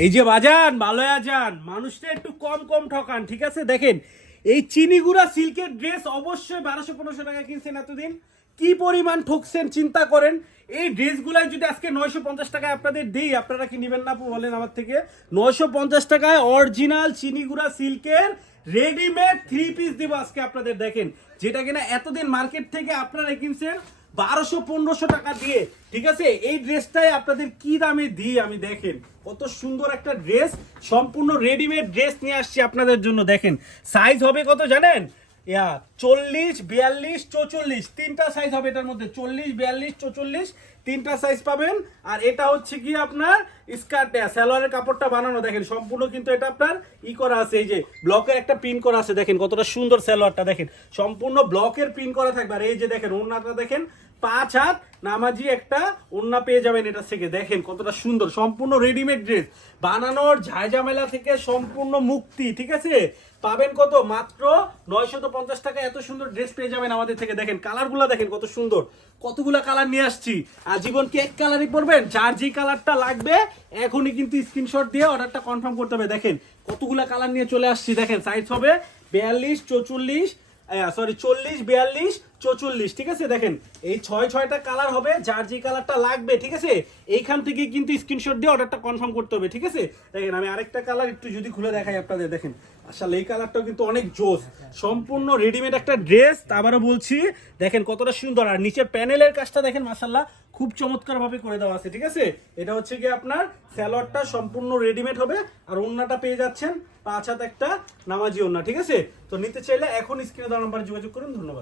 এই যে বাজান ভালো আছেন, মানুষটা একটু কম কম ঠকান, ঠিক আছে? দেখেন এই চিনিগুড়া সিল্কের ড্রেস অবশ্যই 1200-1500 টাকা কিনছেন এতদিন, কি পরিমাণ ঠকছেন চিন্তা করেন। এই ড্রেসগুলাই যদি আজকে 950 টাকায় আপনাদের দিই, আপনারা কি নেবেন না আপু বলেন আমার থেকে? 950 টাকায় অরিজিনাল চিনিগুড়া সিল্কের রেডিমেড 3 পিস দিব আজকে আপনাদের। দেখেন যেটা কিনা এতদিন মার্কেট থেকে আপনারা কিনছেন 1200-1500 টাকা দিয়ে, ঠিক আছে? এই ড্রেসটাই আপনাদের কি দামে দিই আমি। দেখেন কত সুন্দর একটা ড্রেস, সম্পূর্ণ রেডিমেড ড্রেস নিয়ে আসছি আপনাদের জন্য। দেখেন সাইজ হবে কত জানেন? 40, 42, 44 তিনটা সাইজ হবে এটার মধ্যে। 40, 42, 44 তিনটা সাইজ পাবেন। আর এটা হচ্ছে কি আপনার স্কার্ট, সালোয়ারের কাপড়টা বানানো দেখেন সম্পূর্ণ কিন্তু এটা আপনার করা আছে, এই যে ব্লকের একটা প্রিন্ট করা আছে। দেখেন কতটা সুন্দর সালোয়ারটা, দেখেন সম্পূর্ণ ব্লকের প্রিন্ট করা থাকবে। আর এই যে দেখেন ওড়নাটা দেখেন 5 হাত নামাজি একটা ওড়না পেয়ে যাবেন এটা থেকে। দেখেন কতটা সুন্দর, সম্পূর্ণ রেডিমেড ড্রেস, বানানোর ঝামেলা থেকে সম্পূর্ণ মুক্তি, ঠিক আছে? পাবেন কত? মাত্র 950 টাকা এত সুন্দর ড্রেস পেয়ে যাবেন আমাদের থেকে। দেখেন কালারগুলো দেখেন কত সুন্দর, কতগুলা কালার নিয়ে আসছি। আর জীবন কি এক কালারই পরবেন? যার যে কালারটা লাগবে এখনই কিন্তু স্ক্রিনশট দিয়ে অর্ডারটা কনফার্ম করতে হবে। দেখেন কতগুলা কালার নিয়ে চলে আসছি। দেখেন সাইজ হবে 42, 44, সরি 40, 42, 44, ঠিক আছে? দেখেন এই 6টা কালার হবে, যার যে কালারটা লাগবে, ঠিক আছে? এইখান থেকে কিন্তু স্ক্রিনশট দিয়ে অর্ডারটা কনফার্ম করতে হবে, ঠিক আছে? দেখেন আমি আরেকটা কালার একটু যদি খুলে দেখাই আপনাদের। দেখেন আসলে এই কালারটাও কিন্তু অনেক জোস, সম্পূর্ণ রেডিমেড একটা ড্রেস, আবারও বলছি দেখেন কতটা সুন্দর। আর নিচে প্যানেলের কাজটা দেখেন মাশাআল্লাহ খুব চমৎকার ভাবে করে দেওয়া আছে, ঠিক আছে? এটা হচ্ছে কি আপনার সালোয়ারটা সম্পূর্ণ রেডিমেড হবে, আর ওড়নাটা পেয়ে যাচ্ছেন 5 হাত একটা নামাজি ওড়না, ঠিক আছে? তো নিতে চাইলে এখন স্ক্রিনে দেওয়া নাম্বারে যোগাযোগ করুন। ধন্যবাদ।